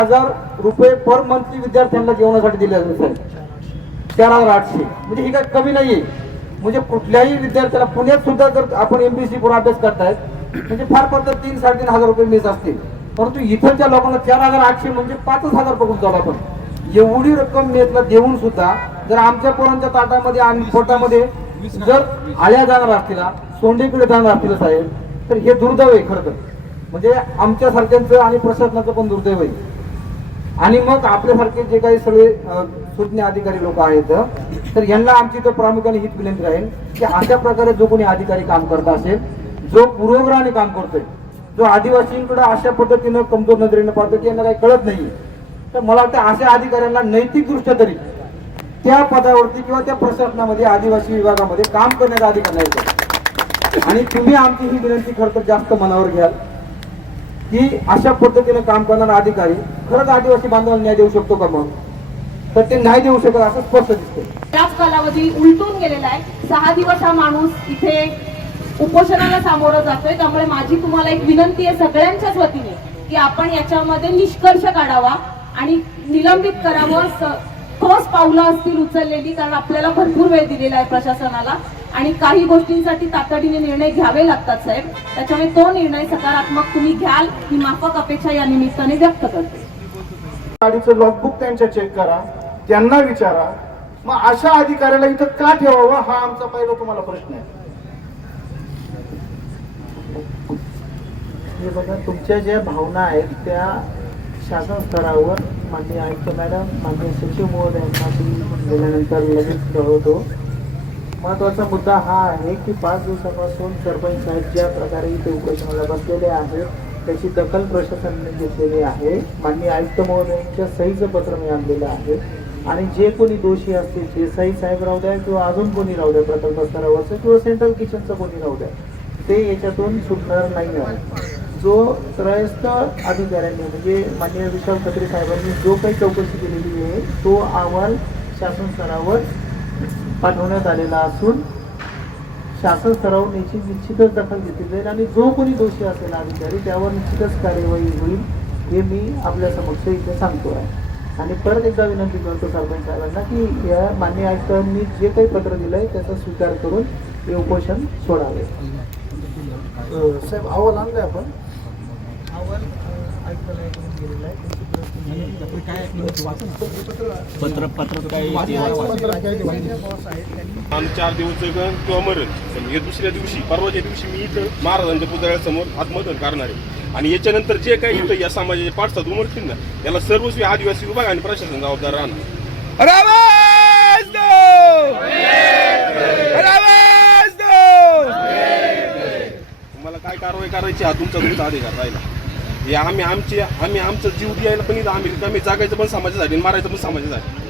हजार रुपये पर मंथली विद्यार्थ्यांना जेवणासाठी दिले जाते साहेब चार हजार आठशे. म्हणजे ही काय कमी नाहीये. म्हणजे कुठल्याही विद्यार्थ्याला पुण्यात सुद्धा जर आपण एमबीसी पुढे अभ्यास करतायत म्हणजे फार फार तर तीन साडेतीन हजार रुपये मिस असतील. परंतु इथंच्या लोकांना चार हजार आठशे म्हणजे पाचच हजार पकडून जाऊ आपण. एवढी रक्कम मेसला देऊन सुद्धा जर आमच्या पोरांच्या ताटामध्ये आणि पोटामध्ये जर आल्या जाणार असतील सोंडेकडे जाणार असतील साहेब तर हे दुर्दैव आहे खरं तर. म्हणजे आमच्या सारख्यांचं आणि प्रशासनाचं पण दुर्दैव आहे. आणि मग आपल्यासारखे जे काही सगळे अ, सुज्ञ अधिकारी लोक आहेत तर यांना आमची तर प्रामुख्याने हित विनंती राहील की अशा प्रकारे जो कोणी अधिकारी काम करत असेल जो पूर्वग्रहाने काम करतोय जो आदिवासींकडे अशा पद्धतीनं कमजोर नजरेनं पाहतो की यांना काही कळत नाही तर मला वाटतं अशा अधिकाऱ्यांना नैतिक दृष्ट्या तरी त्या पदावरती किंवा त्या प्रशासनामध्ये आदिवासी विभागामध्ये काम करण्याचा अधिकार नाही. आणि तुम्ही आमची ही विनंती खरं तर जास्त मनावर घ्याल. की अशा पद्धतीने काम करणारा अधिकारी खरंच आदिवासी बांधवांना न्याय देऊ शकतो का मग तर ते नाही देऊ शकत असं स्पष्ट दिसतंय. त्याच कालावधी उलटून गेलेला आहे. सहा दिवस हा माणूस इथे उपोषणाला सामोरं जातोय. त्यामुळे माझी तुम्हाला एक विनंती आहे सगळ्यांच्याच वतीने की आपण याच्यामध्ये निष्कर्ष काढावा आणि निलंबित करावं. ठोस पावलं असतील उचललेली कारण आपल्याला भरपूर वेळ दिलेला आहे प्रशासनाला. आणि काही गोष्टींसाठी तातडीने निर्णय घ्यावे लागतात साहेब. त्याच्यामुळे तो निर्णय सकारात्मक तुम्ही घ्याल ही माफक अपेक्षा या निमित्ताने व्यक्त करते. गाडीचं लॉगबुक त्यांच्या चेक करा त्यांना विचारा. मग अशा अधिकाऱ्याला इथं का ठेवावं? हा आमचा पहिला तुम्हाला प्रश्न आहे. हे बघा तुमच्या ज्या भावना आहेत त्या शासन स्तरावर माननीय आयुक्त मॅडम माननीय सचिव महोदयांना ती दिल्यानंतर लगेच कळवतो. महत्त्वाचा मुद्दा हा आहे की पाच दिवसापासून सरपंच साहेब ज्या प्रकारे इथे उपोषणाला बसलेले आहेत त्याची दखल प्रशासनाने घेतलेली आहे. माननीय आयुक्त महोदयांच्या सहीचं पत्र मी आणलेलं आहे. आणि जे कोणी दोषी असतील जे सही साहेब राहू द्या किंवा अजून कोणी राहू द्या प्रकल्प स्तरावरचं किंवा सेंट्रल किचनचं कोणी राहू द्या ते याच्यातून सुटणार नाही आहे जो त्रयस्थ अधिकाऱ्यांनी म्हणजे माननीय विशाल खत्री साहेबांनी जो काही चौकशी केलेली आहे तो अहवाल शासन स्तरावर पाठवण्यात आलेला असून शासन स्तरावर याची निश्चितच दखल घेतली जाईल आणि जो कोणी दोषी असेल अधिकारी त्यावर निश्चितच कार्यवाही होईल हे मी आपल्या समक्ष इथे सांगतो आहे. आणि परत एकदा विनंती करतो सरपंच साहेबांना की या मान्य आयुक्तांनी जे काही पत्र दिलंय त्याचा स्वीकार करून हे उपोषण सोडावे. साहेब अहवाल आणलाय आपण अहवाल आयुक्तालयाकडून गेलेला आहे पत्र पत्र आम्ही चार दिवस जगन किंवा मरण. पण हे दुसऱ्या दिवशी परवाच्या दिवशी मी इथं महाराजांच्या पुतळ्यासमोर आत्मदहन करणार. आहे आणि याच्यानंतर जे काही इथं या समाजाचे पाठसात उमरतील ना त्याला सर्वस्वी आदिवासी विभाग आणि प्रशासन जबाबदार राहणार. तुम्हाला काय कारवाई करायची हा तुमचा तुमचा अधिकार राहिला. हे आम्ही आमचे आम्ही आमचं जीव द्यायला पण इथं आम्ही आम्ही जागायचं पण समाजासाठी मारायचं पण समाजासाठी.